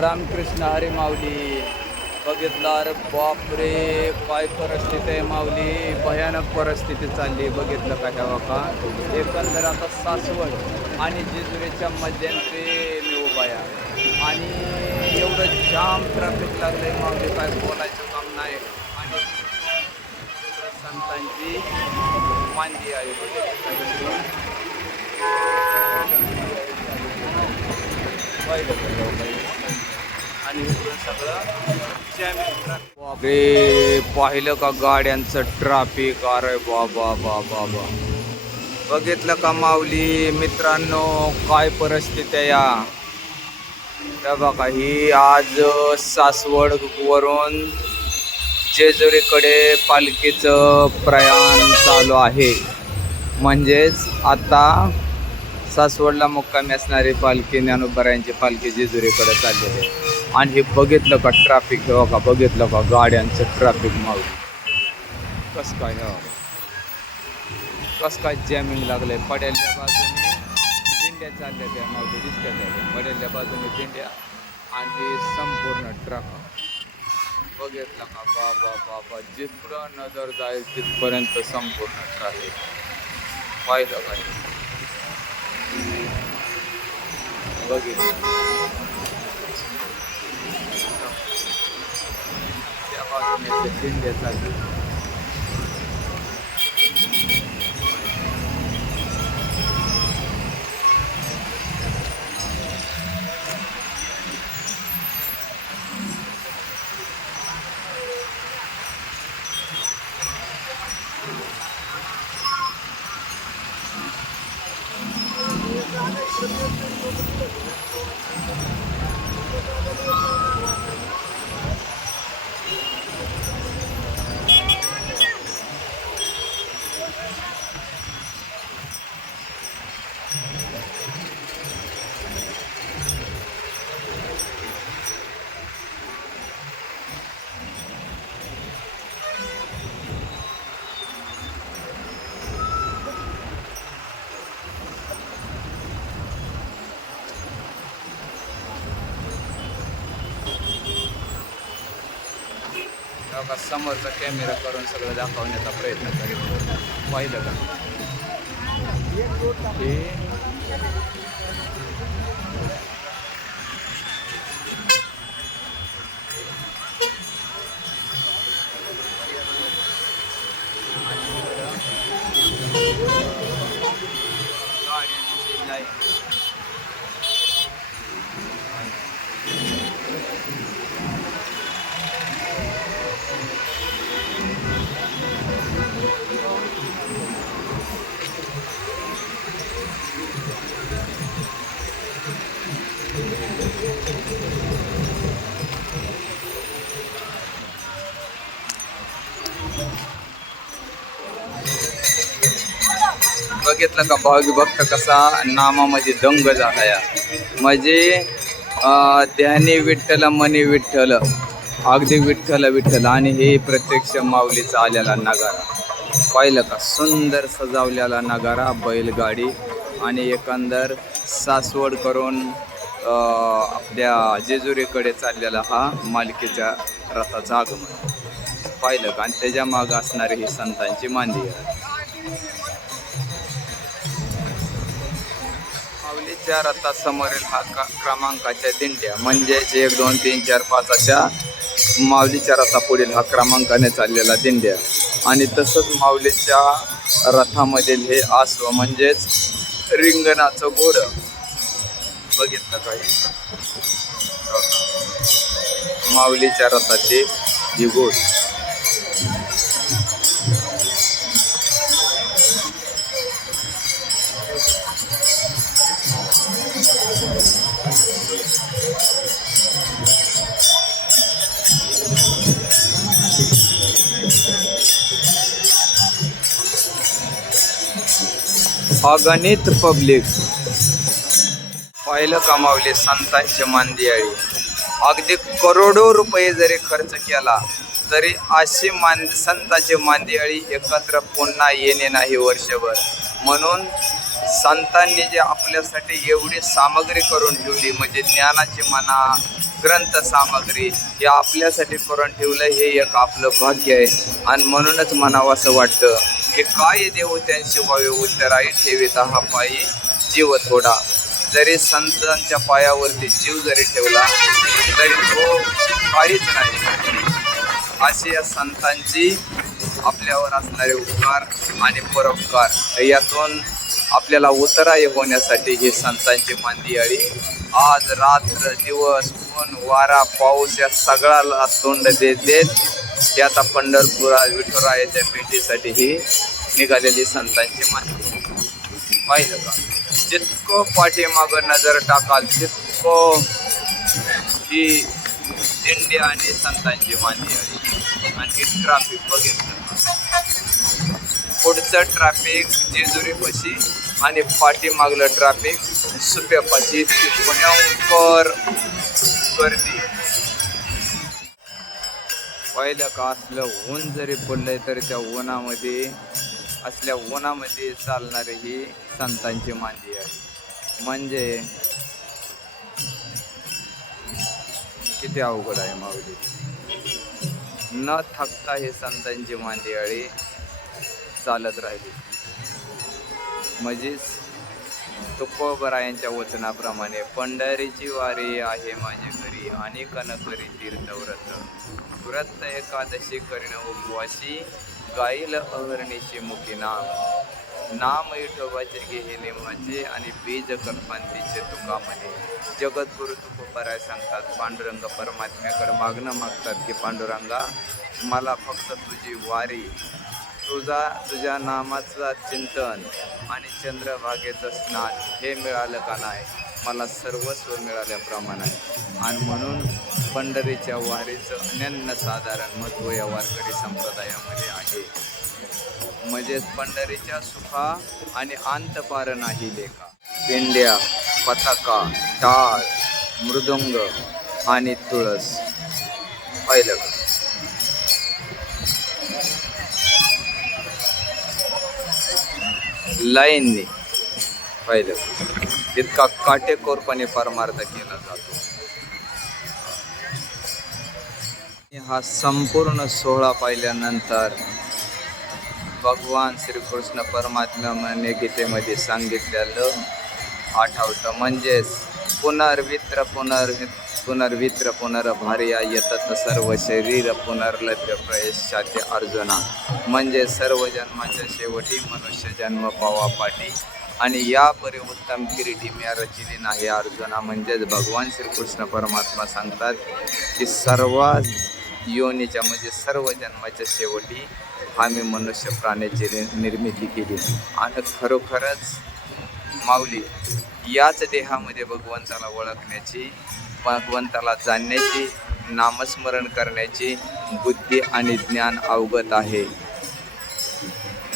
रामकृष्ण हरी माऊली. बघितलं अरे बापरे, काय परिस्थिती आहे माऊली, भयानक परिस्थिती चालली. बघितलं का तेव्हा का एकंदर आता सासवड आणि जेजुरीच्या मध्यंतरी मी उभा आहे आणि एवढं जाम ट्रॅफिक लागलंय माऊली, काय बोलायचं काम नाही. आणि संतांची मांदी आहे आणि सगळं बापरे, पाहिलं का गाड्यांचं ट्रॅफिक, अरे बाबा बाबा बा. बघितलं का माऊली मित्रांनो, काय परिस्थिती आहे या बघा. ही आज सासवड वरून जेजुरीकडे पालखीचं प्रयाण चालू आहे. म्हणजेच आता सासवडला मुक्कामी असणारी पालखी, ज्ञानोबारायांची पालखी जेजुरीकडे चाललेली आहे. आणि हे बघितलं का ट्रॅफिक, हो का, बघितलं का गाड्यांचं ट्रॅफिक माऊली, कसं काय हो, कसं काय जॅमिंग लागलंय. पड्याच्या बाजूने दिंड्या चालल्या त्या माऊली, दिसत्या त्या पड्याच्या बाजूने दिंड्या आणि संपूर्ण ट्रॅफिक. बघितलं का बाबा बाबा, जिथपर्यंत नजर जाईल तिथपर्यंत संपूर्ण ट्रॅफिक. पाहिलं काय बघितलं, त्या बाजूने दिंड्या चालल्या. का समोरचा कॅमेरा करून सगळं दाखवण्याचा प्रयत्न करीत. पाहिलं का हे गाड्यांची लाईन. बघितलं का भावी भक्त कसा नामामध्ये दंग झाला या. म्हणजे ध्यानी विठ्ठल मनी विठ्ठल, अगदी विठ्ठल विठ्ठल. आणि हे प्रत्यक्ष माऊलीचा आलेला नगारा. पाहिलं का सुंदर सजावलेला नगारा, बैलगाडी आणि एकंदर सासवड करून आपल्या जेजुरीकडे चाललेला हा मालकीच्या रथाचं आगमन. पाहिलं का, आणि त्याच्या मागं असणारी ही संतांची मांदी आहे. माऊलीच्या रथासमोरील हा क्रमांकाच्या दिंड्या, म्हणजेच 1 2 3 4 5 अशा माऊलीच्या रथापुढील हा क्रमांकाने चाललेला दिंड्या. आणि तसंच माऊलीच्या रथामधील हे आश्व, म्हणजेच रिंगणाचं घोडं. बघितलं काही माऊलीच्या रथाची ही घोडी. अगणित पब्लिक. पाहिलं का माऊली संतांची मांदियाळी. अगदी करोडो रुपये जरी खर्च केला तरी अशी संतांची मांदियाळी एकत्र पुन्हा येणे नाही वर्षभर. म्हणून संतांनी जे आपल्यासाठी एवढी सामग्री करून ठेवली, म्हणजे ज्ञानाची म्हणा, ग्रंथ सामग्री हे आपल्यासाठी करून ठेवलं, हे एक आपलं भाग्य आहे. आणि म्हणूनच म्हणावं असं वाटतं की काय देऊ त्यांची व्हावे उत्तराई ठेविता हा पायी जीव थोडा. जरी संतांच्या पायावरती जीव जरी ठेवला तरी तो काहीच नाही. अशी या संतांची आपल्यावर असणारे उपकार आणि परोपकार यातून आपल्याला उतराई होण्यासाठी ही संतांची मांदियाळी आज रात्र दिवस ऊन वारा पाऊस या सगळ्याला तोंड देत ते आता पंढरपुरा विठुरायाच्या भेटीसाठी ही निघालेली संतांची मांदियाळी. पाहिलं का? जितकं पाठीमागं नजर टाकाल तितकं ही दिंडी आणि संतांची मांदियाळी. आणि ट्रॅफिक बघितलं, पुढचं ट्रॅफिक जेजुरीपाशी आणि पाठीमागलं ट्रॅफिक सुप्यापाशी. इतकी भयंकर गर्दी. पहिलं का असलं ऊन जरी पडलंय तरी त्या उन्हामध्ये असल्या उन्हामध्ये चालणारी ही संतांची मांदियाळी म्हणजे किती अवघड आहे माऊली. न थकता ही संतांची मांदियाळी चालत राहिली. म्हणजेच तुकोबरायांच्या वचनाप्रमाणे पंढरीची वारी आहे माझे घरी आणि कन करी तीर्थव्रत. व्रत एकादशी करीन उपवासी गाईल अहरणीची मुखी नाम. नाम विठोबाचे गेले माझे आणि बीज कल्पांतीचे तुका म्हणे. जगद्गुरु तुकोबराय सांगतात पांडुरंग परमात्म्याकडे मागणं मागतात की पांडुरंगा मला फक्त तुझी वारी तुझ्या नामाचा चिंतन आणि चंद्रभागेचं स्नान हे मिळालं का नाही. मला सर्वस्व मिळाल्याप्रमाणे आहे. आणि म्हणून पंढरीच्या वारीचं अनन्यसाधारण महत्त्व या वारकरी संप्रदायामध्ये आहे. म्हणजेच पंढरीच्या सुखा आणि अंत पार नाही लेखा. पेंड्या पताका टाळ मृदुंग आणि तुळस. पाहिलं का? लाईननी पाहिलं इतका काटेकोरपणे परमार्थ केला जातो. हा संपूर्ण सोहळा पाहिल्यानंतर भगवान श्रीकृष्ण परमात्म्याने गीतेमध्ये सांगितलेलं आठवतं. म्हणजेच पुनर्वित्र पुनर्भार्या यतत सर्व शरीर पुनर्लभ्य प्रयशाते अर्जुना. म्हणजे सर्व जन्माच्या शेवटी मनुष्य जन्म पावा पाठी आणि या परी उत्तम किरीटी मी रचिली नाही अर्जुना. म्हणजेच भगवान श्रीकृष्ण परमात्मा सांगतात की सर्व योनीच्या म्हणजे सर्व जन्माच्या शेवटी आम्ही मनुष्य प्राण्याची निर्मिती केली. आणि खरोखरच माऊली याच देहामध्ये भगवंताला ओळखण्याची भगवंताला जाणण्याची नामस्मरण करण्याची बुद्धी आणि ज्ञान अवगत आहे.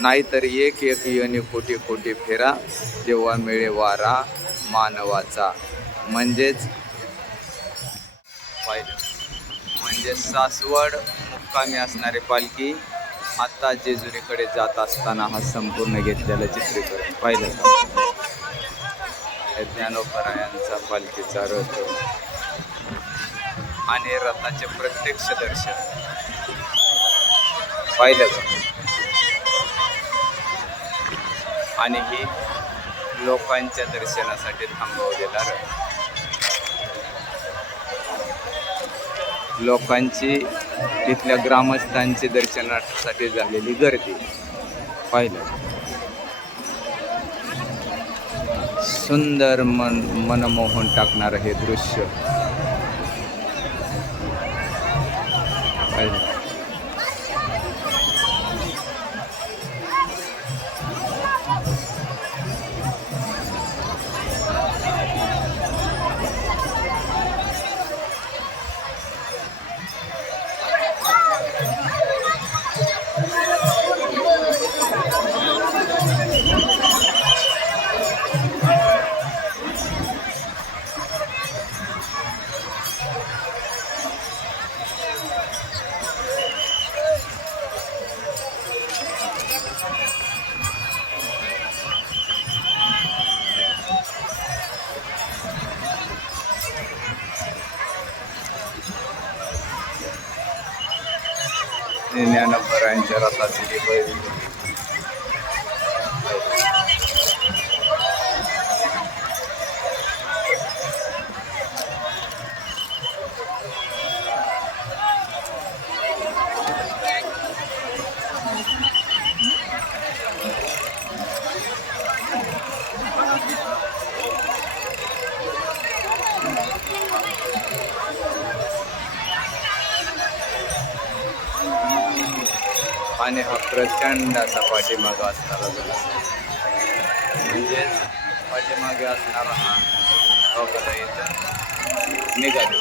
नाहीतर एक योनी कोटी कोटी फेरा तेव्हा मिळे वारा मानवाचा. म्हणजेच पाहिलं म्हणजे सासवड मुक्कामी असणारी पालखी आता जेजुरीकडे जात असताना हा संपूर्ण घेतलेलं चित्रीकरण पाहिलं का? ज्ञानोबरायांचा पालखीचा रथ आणि रथाचे प्रत्यक्ष दर्शन पाहिलं का? आणि ही लोकांच्या दर्शनासाठी थांबवलेला रथ. लोकांची तिथल्या ग्रामस्थांची दर्शनासाठी झालेली गर्दी पाहिलं. सुंदर मनमोहन टाकणारं हे दृश्य पाहिलं. ज्ञानोबरायांच्या रथाची ही बैल. आणि हा प्रचंड असा पाठीमागा असणारा म्हणजेच पाठीमागे असणारा हा बघा इथं निघाले.